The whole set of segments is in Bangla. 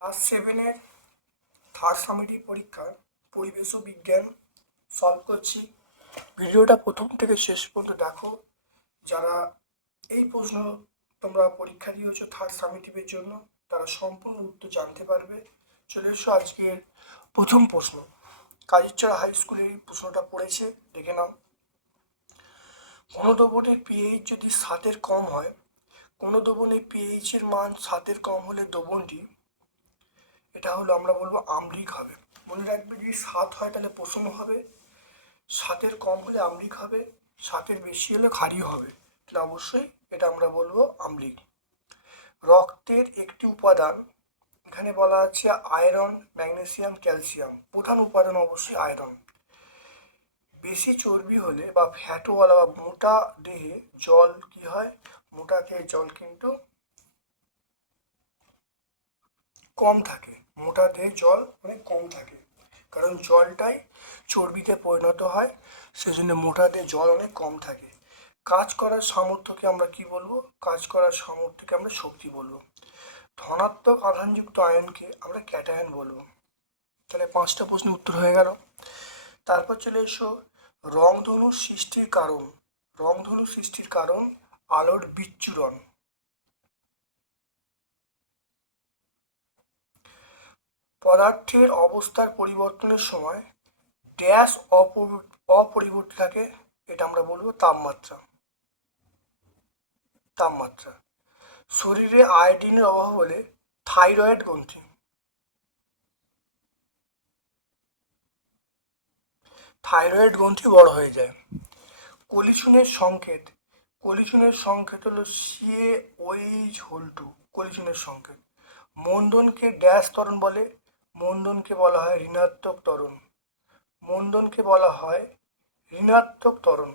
ক্লাস সেভেনের থার্ড সামিটি পরীক্ষার পরিবেশ ও বিজ্ঞান সলভ করছি। ভিডিওটা প্রথম থেকে শেষ পর্যন্ত দেখো। যারা এই প্রশ্ন তোমরা পরীক্ষা দিয়েছ থার্ড সামিটিভের জন্য, তারা সম্পূর্ণ উত্তর জানতে পারবে। চলে এসো আজকের প্রথম প্রশ্ন। কাজিরচড়া হাই স্কুলে এই প্রশ্নটা পড়েছে, দেখে নাও। কোনো দ্রবণের পিএইচ যদি সাতের কম হয়, কোনো দ্রবণের পিএইচ এর মান সাতের কম হলে দ্রবণটি, এটা হলো আমরা বলব আম্লিক হবে। মনে রাখবে যদি সাত হয় তাহলে প্রথম হবে, সাতের কম হলে আম্লিক হবে, সাতের বেশি হলে ক্ষারীয় হবে। তাহলে অবশ্যই এটা আমরা বলব আম্লিক রক্তের একটি উপাদান, এখানে বলা আছে আয়রন, ম্যাগনেসিয়াম, ক্যালসিয়াম। প্রধান উপাদান অবশ্যই আয়রন। বেশি চর্বি হলে বা ফ্যাটওয়ালা বা মোটা দেহে জল কি হয়? মোটা দেহে জল কিন্তু কম থাকে। মোটা দেহে জল অনেক কম থাকে। কারণ জলটাই চর্বিতে পরিণত হয়, সেজন্য মোটা দেহে জল অনেক কম থাকে। কাজ করার সামর্থ্যকে আমরা কি বলব? কাজ করার সামর্থ্যকে আমরা শক্তি বলব। ধনাত্মক আধানযুক্ত আয়নকে আমরা ক্যাটায়ন বলব। তাহলে পাঁচটা প্রশ্নের উত্তর হয়ে গেল। তারপর চলে এসো। রংধনু সৃষ্টির কারণ। রংধনু সৃষ্টির কারণ আলোর বিচ্ছুরণ। পদার্থের অবস্থার পরিবর্তনের সময় ড্যাশ অপরি- অপরিবর্তিত থাকে, এটা আমরা বলব তাপমাত্রা। তাপমাত্রা। শরীরে আয়োডিনের অভাব হলে থাইরয়েড গ্রন্থি থাইরয়েড গ্রন্থি বড় হয়ে যায়। কলিচুনের সংকেত। কলিচুনের সংকেত হলো সিএ ওইচ হোল টু কলিচুনের সংকেত। মন্দনকে ড্যাশ ত্বরণ বলে। মন্দনকে বলা হয় ঋণাত্মক ত্বরণ। মন্দনকে বলা হয় ঋণাত্মক ত্বরণ।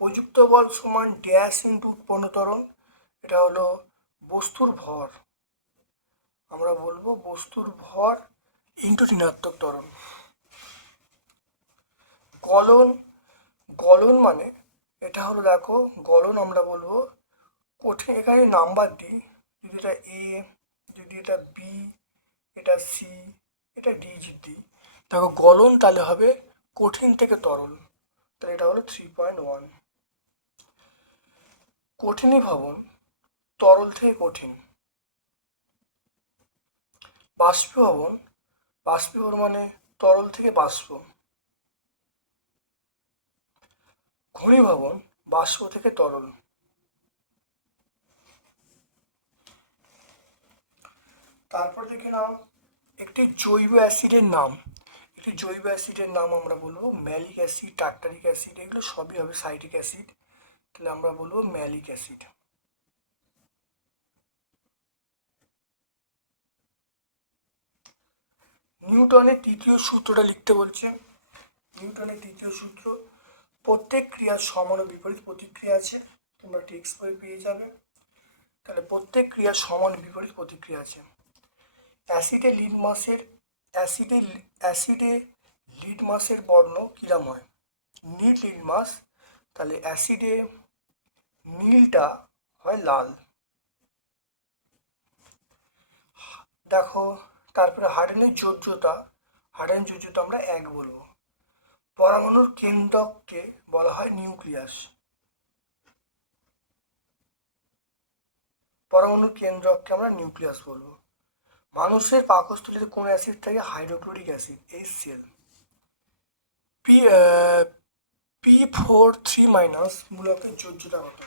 প্রযুক্ত বল সমান ড্যাশ ইন্টু উৎপন্ন ত্বরণ এটা হলো বস্তুর ভর। আমরা বলব বস্তুর ভর ইন্টু ঋণাত্মক ত্বরণ। গলন গলন মানে এটা হলো দেখো, গলন আমরা বলব কঠিন, এখানে নাম্বার দিই, যদি এটা এ যদি এটা বি এটা সি এটা ডি দিই। দেখো গলন তাহলে হবে কঠিন থেকে তরল, তাহলে এটা হলো থ্রি পয়েন্ট ওয়ান কঠিনী ভবন, তরল থেকে কঠিন। বাষ্পীভবন বাষ্পীভবন মানে তরল থেকে বাষ্প। ঘনীভবন বাষ্প থেকে তরল। তারপর দেখে নাও, একটি জৈব অ্যাসিডের নাম। একটি জৈব অ্যাসিডের নাম আমরা বলব, ম্যালিক অ্যাসিড টার্টারিক অ্যাসিড, এগুলো সবই হবে সাইটিক অ্যাসিড। তাহলে আমরা বলব ম্যালিক অ্যাসিড নিউটনের তৃতীয় সূত্রটা লিখতে বলছে। নিউটনের তৃতীয় সূত্র, প্রত্যেক ক্রিয়ার সমান ও বিপরীত প্রতিক্রিয়া আছে, তোমরা টেক্সট বই পেয়ে যাবে। তাহলে প্রত্যেক ক্রিয়ার সমান বিপরীত প্রতিক্রিয়া আছে। অ্যাসিডে লিড মাসের অ্যাসিডে অ্যাসিডে লিড মাসের বর্ণ কিরাম হয়? নিড লিড মাস তাহলে অ্যাসিডে নীলটা হয় লাল। দেখো, তারপরে হাইড্রোজেনের যোজ্যতা হাইড্রোজেন যোজ্যতা আমরা এক বলব। পরমাণুর কেন্দ্রককে বলা হয় নিউক্লিয়াস। পরমাণুর কেন্দ্রককে আমরা নিউক্লিয়াস বলব। মানুষের পাকস্থলীতে কোন অ্যাসিড থাকে hydrochloric acid HCl P P four three minus মূলকের যোজ্যতা কত?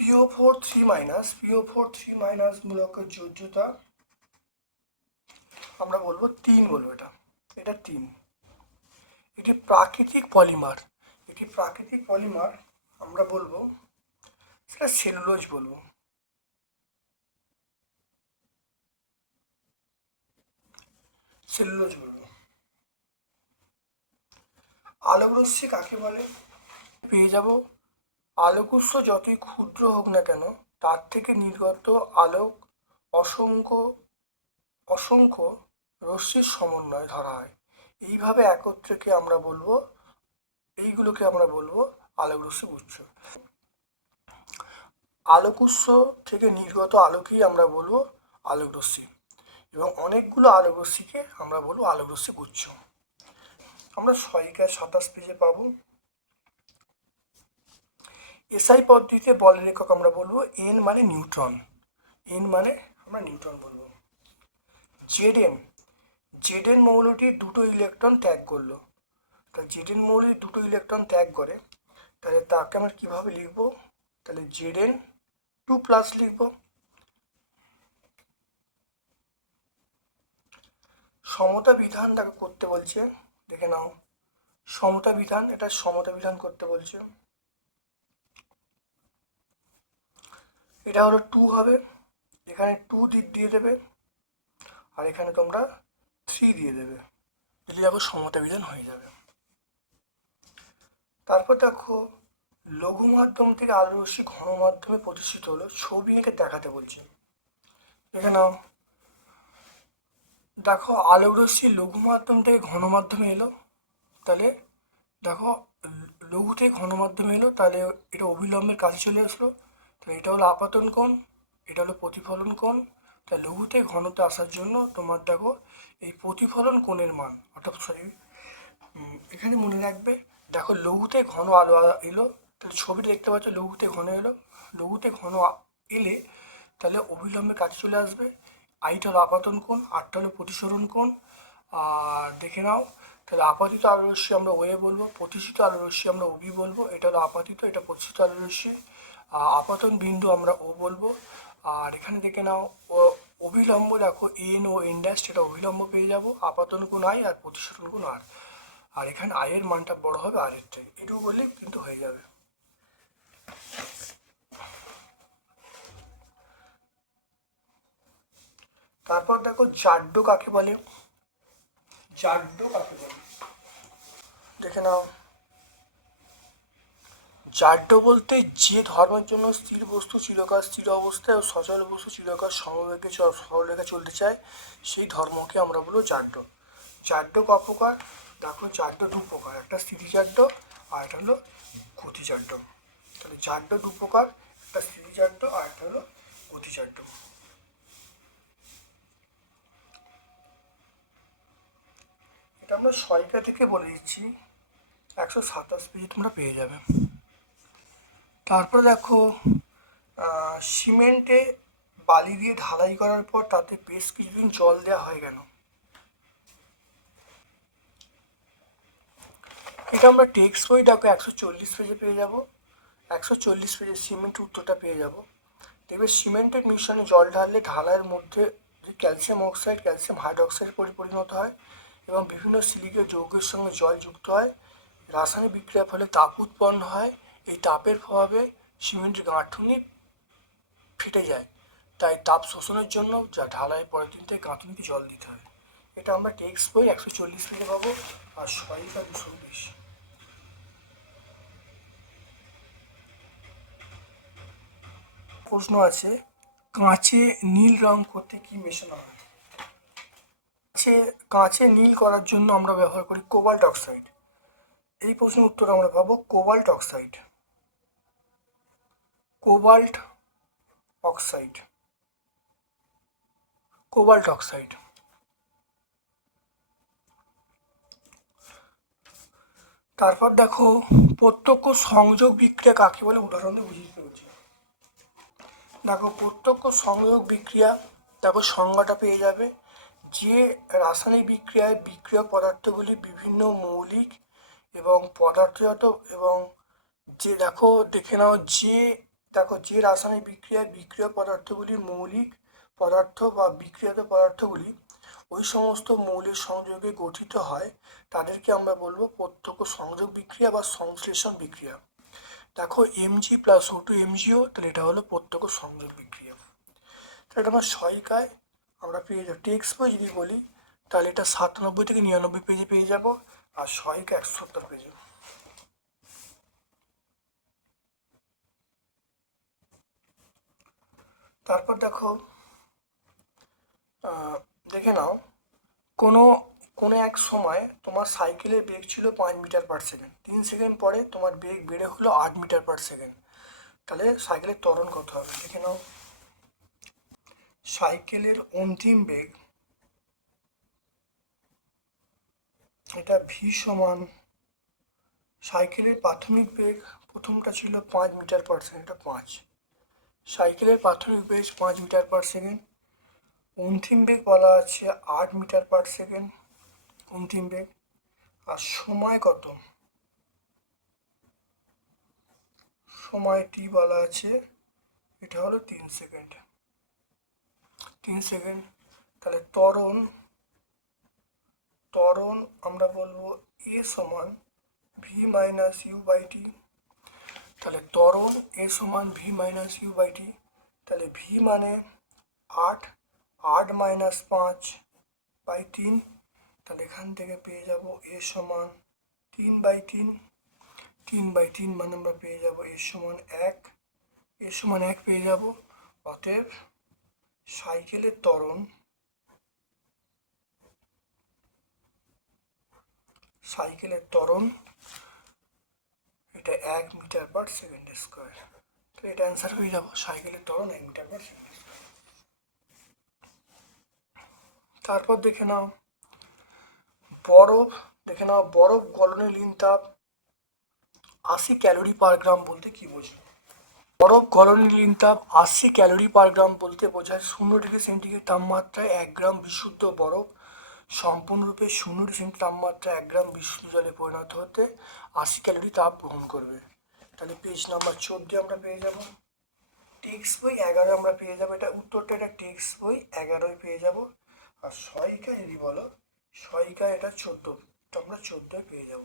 PO four three minus PO four three minus মূলকের যোজ্যতা, আমরা বলব তিন বলব এটা। এটা তিন। এটি প্রাকৃতিক পলিমার। এটি প্রাকৃতিক পলিমার, আমরা বলব সেটা সেলুলোজ বলব। সেলুলোজ বলব। আলোক রশ্মি কাকে বলে? পেয়ে যাব। আলোকউৎস যতই ক্ষুদ্র হোক না কেন, তার থেকে নির্গত আলোক অসংখ্য অসংখ্য রশ্মির সমন্বয় ধরা হয়। এইভাবে একত্রেকে আমরা বলব, এইগুলোকে আমরা বলব আলোক রশ্মি গুচ্ছ আলোকউৎস থেকে নির্গত আলোকেই আমরা বলব আলোক রশ্মি এবং অনেকগুলো আলোক রশ্মিকে আমরা বলব আলোক রশ্মি গুচ্ছ আমরা ছয়কায় সাতাশ পেজে পাবো। এসআই পদ্ধতিতে বলের একক আমরা বলব এন মানে নিউটন এন মানে আমরা নিউটন বলব। জেড এন জেড এন মৌলটি দুটো ইলেকট্রন ত্যাগ করল। তা জেড এন মৌলটি দুটো ইলেকট্রন ত্যাগ করে, তাহলে তাকে আমরা কীভাবে লিখব? তাহলে জেড এন টু প্লাস লিখব। সমতা বিধান তাকে করতে বলছে, দেখে নাও। সমতা বিধান, এটা সমতা বিধান করতে বলছে। এটা হলো টু হবে। এখানে টু দিয়ে দেবে আর এখানে তোমরা থ্রি দিয়ে দেবে। যদি দেখো সমতা বিধান হয়ে যাবে। তারপর দেখো, লঘু মাধ্যম থেকে আলো রশ্মি ঘন মাধ্যমে প্রতিষ্ঠিত হলো ছবি এঁকে দেখাতে বলছি। দেখে নাও। দেখো আলোক রশ্মি লঘু মাধ্যম থেকে ঘন মাধ্যমে এলো। তাহলে দেখো, লঘু থেকে ঘন মাধ্যমে এলো, তাহলে এটা অবিলম্বের কাছে চলে আসলো। তাহলে এটা হলো আপাতন কোণ এটা হলো প্রতিফলন কোণ। তাই লঘুতে ঘনতে আসার জন্য তোমার দেখো এই প্রতিফলন কোণের মান অর্থাৎ সরি এখানে মনে রাখবে দেখো লঘুতে ঘন আলো এলো তাহলে ছবিটা দেখতে পাচ্ছ লঘুতে ঘন এলো। লঘুতে ঘন এলে তাহলে অবিলম্বে কাছে চলে আসবে। আইটা হলো আপাতন কোণ আটটা হলো প্রতিসরণ কোণ। আর দেখে নাও তাহলে আপাতিত আলো রশ্মি আমরা ওয়ে বলব প্রতিষ্ঠিত আলো রশ্মি আমরা ওবি বলব। এটা হলো আপাতিত এটা প্রতিষ্ঠিত আলো রশ্মি। আহ, আপাতন বিন্দু আমরা ও বলব। আর এখানে দেখে নাও ও অবিলম্ব দেখো এন ও এন ড্যাশ সেটা অবিলম্ব পেয়ে যাব। আপাতন কোণ আই আর প্রতিসরণ কোণ আর আর এখানে আয়ের মানটা বড় হবে আর এর থেকে এটুকু বললে কিন্তু হয়ে যাবে। তারপর দেখো জাড্ড কাকে বলে? জাড্ড কাকে বলে? দেখে নাও। জাড্য বলতে যে ধর্মের জন্য স্থির বস্তু চিরকাল স্থির অবস্থায় ও সচল বস্তু চিরকাল সমবেগে সরলরেখা চলতে চায়, সেই ধর্মকে আমরা বলব জাড্য জাড্য ক প্রকার দেখো জাড্য দু প্রকার একটা স্থিতিজাড্য আর একটা হলো গতিজাড্য তাহলে জাড্য দু প্রকার একটা স্থিতিজাড্য আর একটা হলো গতিজাড্য এটা আমরা সয়কা থেকে বলে দিচ্ছি। একশো সাতাশ পেজে তোমরা পেয়ে যাবে। তারপর দেখো সিমেন্টে বালি দিয়ে ঢালাই করার পর তাতে বেশ কিছুদিন জল দেওয়া হয় কেন? এটা আমরা টেক্সট বই দেখো একশো চল্লিশ পেজে পেয়ে যাব। একশো চল্লিশ পেজে সিমেন্ট উত্তরটা পেয়ে যাব। দেখবে সিমেন্টের মিশ্রণে জল ঢাললে ঢালাইয়ের মধ্যে যে ক্যালসিয়াম অক্সাইড ক্যালসিয়াম হাইড্রোক্সাইড পরিণত হয় এবং বিভিন্ন সিলিকের যৌগের সঙ্গে জল যুক্ত হয়। রাসায়নিক বিক্রিয়ার ফলে তাপ উৎপন্ন হয়। এই তাপের প্রভাবে সিমেন্টের গাঁথুনি ফেটে যায়। তাই তাপ শোষণের জন্য যা ঢালাই দিন থেকে গাঁথুনিতে জল দিতে হয়। এটা আমরা টেক্সট বই একশো চল্লিশ থেকে পাবো আর সহায়িকা দুশো বিশ। প্রশ্ন আছে, কাঁচে নীল রং করতে কি মেশানো হয়? কাঁচে কাঁচে নীল করার জন্য আমরা ব্যবহার করি কোবাল্ট অক্সাইড। এই প্রশ্নের উত্তর আমরা পাবো cobalt oxide. Cobalt oxide. Cobalt oxide. তারপর দেখো, প্রত্যক্ষ সংযোগ বিক্রিয়া কাকে বলে? উদাহরণ বুঝিয়ে দিতে দেখো, প্রত্যক্ষ সংযোগ বিক্রিয়া দেখো সংজ্ঞাটা পেয়ে যাবে। যে রাসায়নিক বিক্রিয়ায় বিক্রিয়ক পদার্থগুলি বিভিন্ন মৌলিক এবং পদার্থজাত এবং যে দেখো, দেখে নাও, যে দেখো যে রাসায়নিক বিক্রিয়ায় বিক্রিয়ক পদার্থগুলি মৌলিক পদার্থ বা বিক্রিয়াত পদার্থগুলি ওই সমস্ত মৌলিক সংযোগে গঠিত হয়, তাদেরকে আমরা বলব প্রত্যক্ষ সংযোগ বিক্রিয়া বা সংশ্লেষণ বিক্রিয়া। দেখো Mg plus O two MgO তাহলে এটা হলো প্রত্যক্ষ সংযোগ বিক্রিয়া। তাহলে এটা আমার সহায়িকায় আমরা পেয়ে যাব। টেক্সট বই যদি বলি, তাহলে এটা সাতানব্বই থেকে নিরানব্বই পেজে পেয়ে যাব, আর সহায়িকা একশো সত্তর পেজে তারপর দেখো দেখে নাও, কোনো কোনো এক সময় তোমার সাইকেলের বেগ ছিল পাঁচ মিটার পার সেকেন্ড তিন সেকেন্ড পরে তোমার বেগ বেড়ে হলো আট মিটার পার সেকেন্ড তাহলে সাইকেলের ত্বরণ কত হবে? দেখে নাও। সাইকেলের অন্তিম বেগ এটা ভি সমান সাইকেলের প্রাথমিক বেগ প্রথমটা ছিল পাঁচ মিটার পার সেকেন্ড এটা পাঁচ। সাইকেলের প্রাথমিক বেগ পাঁচ মিটার পার সেকেন্ড অন্তিম বেগ বলা আছে আট মিটার পার সেকেন্ড অন্তিম বেগ আর সময় কত? সময়টি বলা আছে, এটা হলো তিন সেকেন্ড তিন সেকেন্ড তাহলে ত্বরণ ত্বরণ আমরা বলব এ সমান v minus u by t তাহলে ত্বরণ এ সমান v minus u by t তাহলে ভি মানে আট আট মাইনাস পাঁচ বাই তিন, তাহলে এখান থেকে পেয়ে যাব এ সমান তিন বাই তিন তিন বাই তিন মানে আমরা পেয়ে যাব এ সমান এক এ সমান এক পেয়ে যাব, অতএব সাইকেলের ত্বরণ সাইকেলের ত্বরণ এটা এক মিটার পার সেকেন্ড স্কোয়ার তো এটা অ্যান্সার হয়ে যাব, সাইকেলের ত্বরণ এক মিটার পার সেকেন্ড স্কোয়ার তারপর দেখে নাও, বরফ, দেখে নাও, বরফ গলনের লিন তাপ আশি ক্যালোরি পার গ্রাম বলতে কি বোঝায়? বরফ গলনের লিন তাপ আশি ক্যালোরি পার গ্রাম বলতে বোঝায় শূন্য ডিগ্রি সেন্টিগ্রেড তাপমাত্রায় এক গ্রাম বিশুদ্ধ বরফ সম্পূর্ণরূপে শূন্য ডিগ্রি তাপমাত্রা এক গ্রাম বিশুদ্ধ জলে পরিণত হতে আশি ক্যালোরি তাপ গ্রহণ করবে। তাহলে পেজ নাম্বার চোদ্দে আমরা পেয়ে যাব। টেক্সট বই এগারো আমরা পেয়ে যাব। এটা উত্তরটা এটা টেক্স বই এগারোয় পেয়ে যাব। আর সহায়িকা যদি বলো সহায়িকা এটা চোদ্দ। আমরা চোদ্দোয় পেয়ে যাব।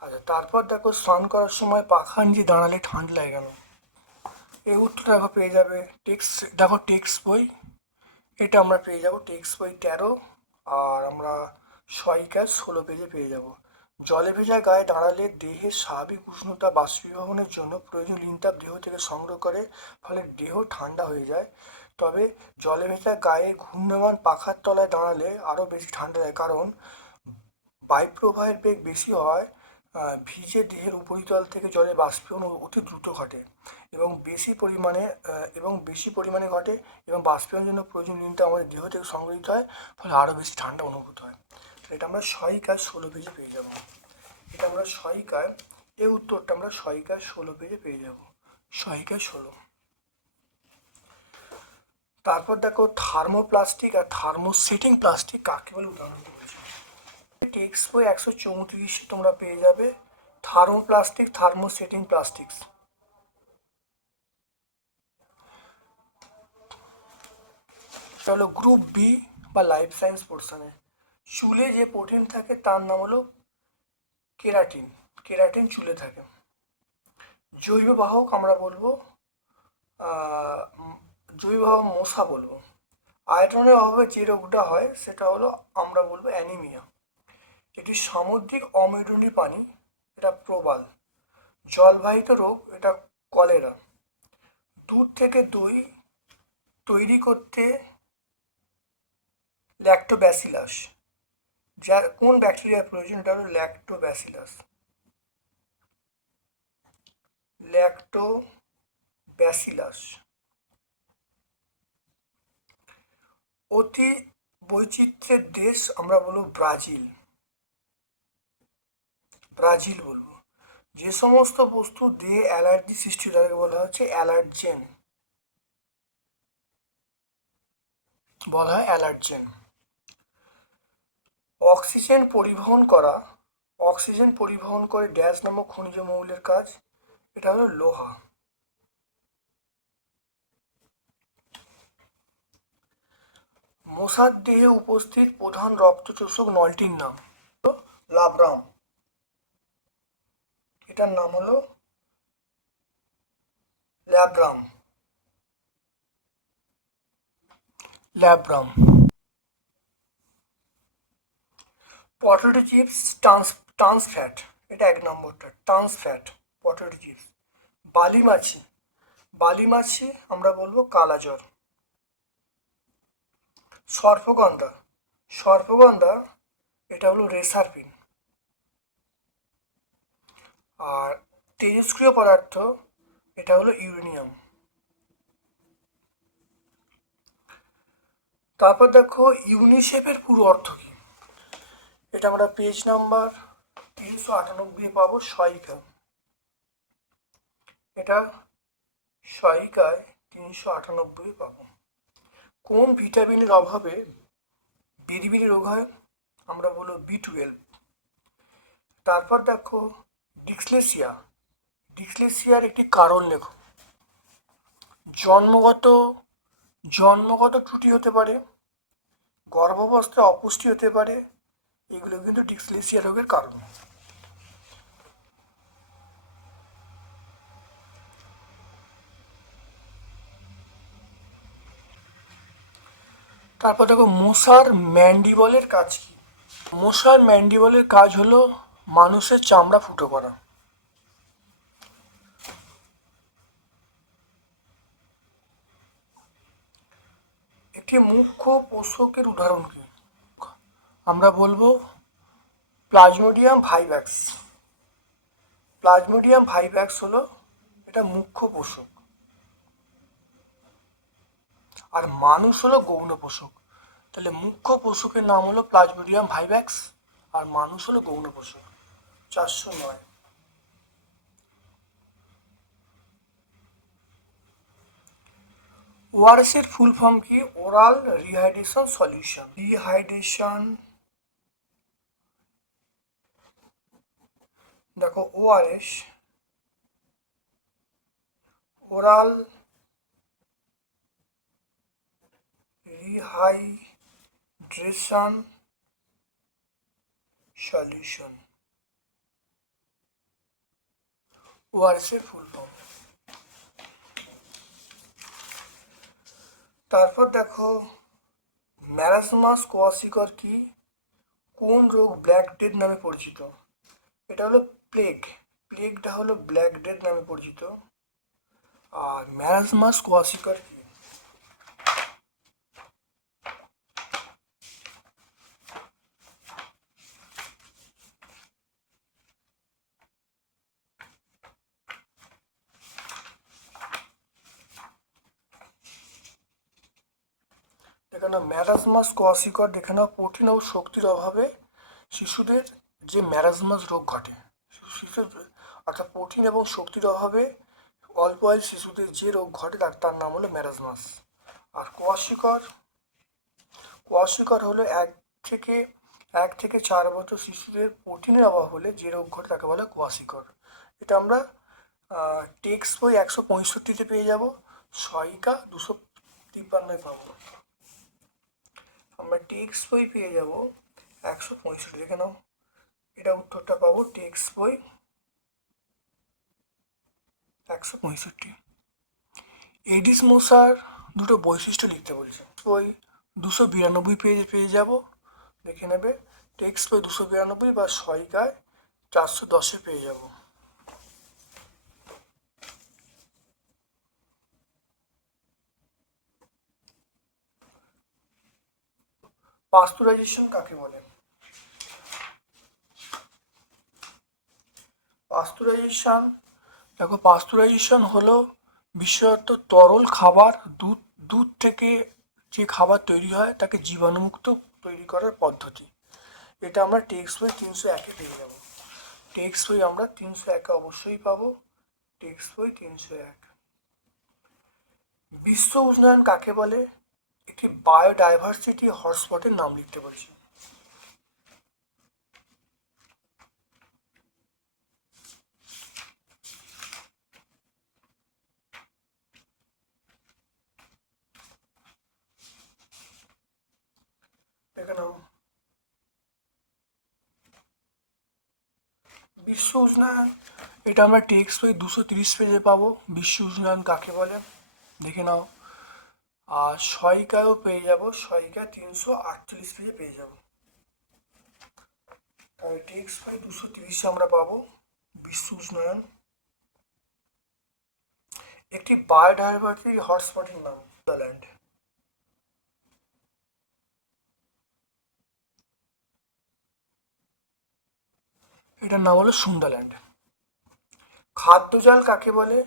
আচ্ছা তারপর দেখো স্নান করার সময় পাখা নিচে দাঁড়ালে ঠান্ডা লাগে কেন? এই উত্তর দেখো পেয়ে যাবে। টেক্স, দেখো টেক্স বই। এটা আমরা পেয়ে যাব। টেক্স বই তেরো। আর আমরা সহায়িকা ষোলো পেজে পেয়ে যাব। জলে ভেজা গায়ে দাঁড়ালে দেহের স্বাভাবিক উষ্ণতা বাষ্পীভবনের জন্য প্রয়োজন লিনতাপ দেহ থেকে সংগ্রহ করে, ফলে দেহ ঠান্ডা হয়ে যায়। তবে জলে ভেজা গায়ে ঘূর্ণমান পাখার তলায় দাঁড়ালে আরও বেশি ঠান্ডা লাগে কারণ বায়ুপ্রবাহের বেগ বেশি হয় ভিজে দেহের উপরিতল থেকে জলের বাষ্পীভবন অতি দ্রুত ঘটে। এবং বেশি পরিমাণে এবং বেশি পরিমাণে ঘটে এবং বাষ্পীভবনের জন্য প্রয়োজন লিনটা আমাদের দেহ থেকে সংগৃহীত হয়, ফলে আরও বেশি ঠান্ডা অনুভূত হয়। এটা আমরা সহায়িকায় ষোলো পেজে পেয়ে যাব। এটা আমরা সহায়িকায় এই উত্তরটা আমরা সহায়িকায় ষোলো পেজে পেয়ে যাব। সহায়িকায় ষোলো। তারপর দেখো থার্মোপ্লাস্টিক আর থার্মোসেটিং প্লাস্টিক কাকে বলে উদাহরণ দিয়েছে টেক্সট বই একশো চৌত্রিশ তোমরা পেয়ে যাবে। থার্মোপ্লাস্টিক থার্মোসেটিং প্লাস্টিক্স হলো গ্রুপ বি বা লাইফ সায়েন্স পোর্শনে চুলে যে প্রোটিন থাকে তার নাম হলো কেরাটিন কেরাটিন চুলে থাকে। জৈব বাহক আমরা বলব আহ, উম, জৈব বাহক মশা বলব। আয়রনের অভাবে যে রোগটা হয় সেটা হলো আমরা বলব অ্যানিমিয়া এটি সামুদ্রিক অমেরুদণ্ডী পানি এটা প্রবাল। জলবাহিত রোগ এটা কলেরা। দুধ থেকে দই তৈরি করতে ল্যাক্টোব্যাসিলাস যার কোন ব্যাকটেরিয়ার প্রয়োজন, এটা হলো ল্যাক্টোব্যাসিলাস ল্যাক্টোব্যাসিলাস অতি বৈচিত্র্যের দেশ আমরা বলব ব্রাজিল। ব্রাজিল বলব। যে সমস্ত বস্তু দিয়ে অ্যালার্জি সৃষ্টি তাকে বলা হচ্ছে অ্যালার্জেন। বলা হয় অ্যালার্জেন। অক্সিজেন পরিবহন করা, অক্সিজেন পরিবহন করে ড্যাশ নামক খনিজ মৌলের কাজ, এটা হলো লোহা। মশার দেহে উপস্থিত প্রধান রক্তচোষক নলটির নাম লাব্রাম এটার নাম হলো labrum labrum potato chips trans trans fat, এটা এক নম্বরটা, ট্রান্স ফ্যাট, পটেটো চিপস। বালি মাছি বালি মাছি আমরা বলব কালাজ্বর। সর্পগন্ধা সর্পগন্ধা, এটা হলো রেসারপিন আর তেজস্ক্রিয় পদার্থ, এটা হলো ইউরেনিয়াম। তারপর দেখো, ইউনিসেফের পুরো অর্থ কি? এটা আমরা পেজ নাম্বার তিনশো আটানব্বই পাবো সহায়িকা এটা সহায়িকায় তিনশো আটানব্বই পাবো। কোন ভিটামিনের অভাবে বিড়িবিড়ি রোগ হয়? আমরা বলব বি টুয়েলভ তারপর দেখো ডিক্সলেসিয়া। ডিক্সলেসিয়ার একটি কারণ লেখো। জন্মগত জন্মগত ত্রুটি হতে পারে, গর্ভাবস্থায় অপুষ্টি হতে পারে এগুলো কিন্তু ডিক্সলেসিয়া রোগের কারণ। তারপর দেখো, মশার ম্যান্ডিবলের কাজ কি? মশার ম্যান্ডিবলের কাজ হলো মানুষের চামড়া ফুটো করা। একটি মুখ্য পোষকের উদাহরণ কি? আমরা বলব প্লাজমোডিয়াম ভাইভ্যাক্স প্লাজমোডিয়াম ভাইভ্যাক্স হলো এটা মুখ্য পোষক। আর মানুষ হলো গৌণ পোষক। তাহলে মুখ্য পোষকের নাম হলো প্লাজমোডিয়াম ভাইভ্যাক্স আর মানুষ হলো গৌণ পোষক। চারশো নয়। ওআরএসের ফুল ফর্ম কি? Oral rehydration solution. রিহাইড্রেশন দেখো ওআরএস ওরাল রিহাইড্রেশন সলিউশন। ওআরএসের ফুল ফর্ম তারপর দেখো ম্যারাসমাস কোয়াসিকর কি? কোন রোগ ব্ল্যাক ডেথ নামে পরিচিত? এটা হলো প্লেগ প্লেগটা হলো ব্ল্যাক ডেথ নামে পরিচিত। আর ম্যারাসমাস কোয়াসিকর কি? দেখে নাও ম্যারাজমাস কোয়াসিকর দেখে নাও প্রোটিন ও শক্তির অভাবে শিশুদের যে ম্যারাজমাস রোগ ঘটে। শিশুর অর্থাৎ প্রোটিন এবং শক্তির অভাবে অল্প আয়ু শিশুদের যে রোগ ঘটে তার তার নাম হলো ম্যারাজমাস আর কোয়াশিকর কোয়াশিকর হলো এক থেকে এক থেকে চার বছর শিশুদের প্রোটিনের অভাব হলে যে রোগ ঘটে তাকে বলে কোয়াশিকর এটা আমরা টেক্সট বই একশো পঁয়ষট্টিতে পেয়ে যাব। সহায়িকা দুশো তিপ্পান্নয় পাবো আমরা টেক্সট বই পেয়ে যাব। একশো পঁয়ষট্টি দেখে নাও। এটা উত্তরটা পাবো টেক্সট বই। একশো পঁয়ষট্টি। এডিস মশার দুটো বৈশিষ্ট্য লিখতে বলছে। বই দুশো বিরানব্বই পেজে পেয়ে যাব। দেখে নেবে। টেক্সট বই দুশো বিরানব্বই বা সহায়িকায় চারশো দশে পেয়ে যাব। পাস্তুরাইজেশন কাকে বলে? পাস্তুরাইজেশন দেখো পাস্তুরাইজেশন হলো বিশেষত তরল খাবার, দুধ দুধ থেকে যে খাবার তৈরি হয়, তাকে জীবাণুমুক্ত তৈরি করার পদ্ধতি। এটা আমরা টেক্সট বই তিনশো একে পেয়ে যাব। টেক্সট বই আমরা তিনশো একে অবশ্যই পাবো। টেক্সট বই তিনশো এক। বিশ্ব উষ্ণায়ন কাকে বলে? একটি বায়োডাইভার্সিটি হটস্পটের নাম লিখতে বলছি। দেখে নাও। বিশ্ব উষ্ণায়ন এটা আমরা টেক্সট বই দুশো তিরিশ পেজে পাবো। বিশ্ব উষ্ণায়ন কাকে বলে? দেখে নাও। আর সহায়িকায়ও পেয়ে যাব সহায়িকা তিনশো আটচল্লিশ পেজে পেয়ে যাব। তাহলে তাহলে টেক্স বাই দুশো তিরিশে আমরা পাবো, বিশ্ব উষ্ণায়ন। একটি বায়োডাইভার্সিটি হটস্পটের নাম নেদারল্যান্ড এটার নাম হলো সুন্দারল্যান্ড। খাদ্য জল কাকে বলে?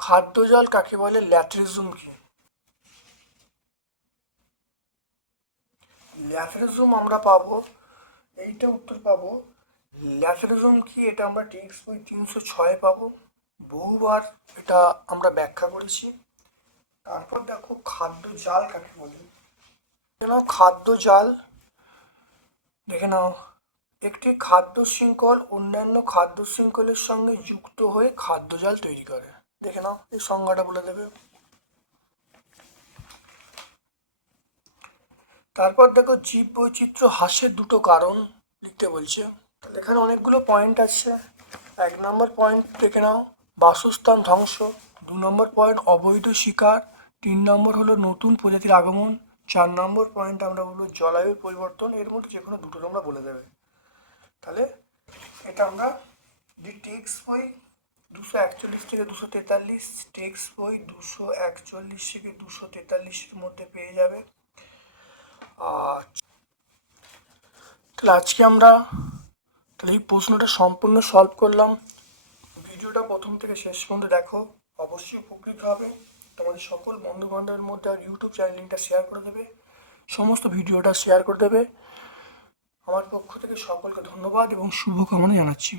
খাদ্য জল কাকে বলে? ল্যাট্রিজম কি? ল্যাথরিজম আমরা পাবো, এইটা উত্তর পাবো ল্যাথরিজম কি? এটা আমরা টেক্সট বই তিনশো ছয় পাবো। বহুবার এটা আমরা ব্যাখ্যা করেছি। তারপর দেখো খাদ্য জাল কাকে বলে? নাও খাদ্য জাল, দেখে নাও। একটি খাদ্য শৃঙ্খল অন্যান্য খাদ্য শৃঙ্খলের সঙ্গে যুক্ত হয়ে খাদ্য জাল তৈরি করে। দেখে নাও, এই সংজ্ঞাটা বলে দেবে। তারপর দেখো, জীব বৈচিত্র্য হ্রাসের দুটো কারণ লিখতে বলছে। এখানে অনেকগুলো পয়েন্ট আছে। এক নম্বর পয়েন্ট দেখে নাও, বাসস্থান ধ্বংস। দু নম্বর পয়েন্ট অবৈধ শিকার। তিন নম্বর হলো নতুন প্রজাতির আগমন। চার নম্বর পয়েন্ট আমরা বলব জলবায়ুর পরিবর্তন। এর মধ্যে যে কোনো দুটো তোমরা বলে দেবে। তাহলে এটা আমরা দি টেক্স বই দুশো একচল্লিশ থেকে দুশো তেতাল্লিশ, টেক্স বই দুশো একচল্লিশ থেকে দুশো তেতাল্লিশের মধ্যে পেয়ে যাবে। আর তাহলে আজকে আমরা তাহলে এই প্রশ্নটা সম্পূর্ণ সলভ করলাম। ভিডিওটা প্রথম থেকে শেষ পর্যন্ত দেখো, অবশ্যই উপকৃত হবে। তোমাদের সকল বন্ধু বান্ধবের মধ্যে আর ইউটিউব চ্যানেল লিঙ্কটা শেয়ার করে দেবে। সমস্ত ভিডিওটা শেয়ার করে দেবে। আমার পক্ষ থেকে সকলকে ধন্যবাদ এবং শুভকামনা জানাচ্ছি।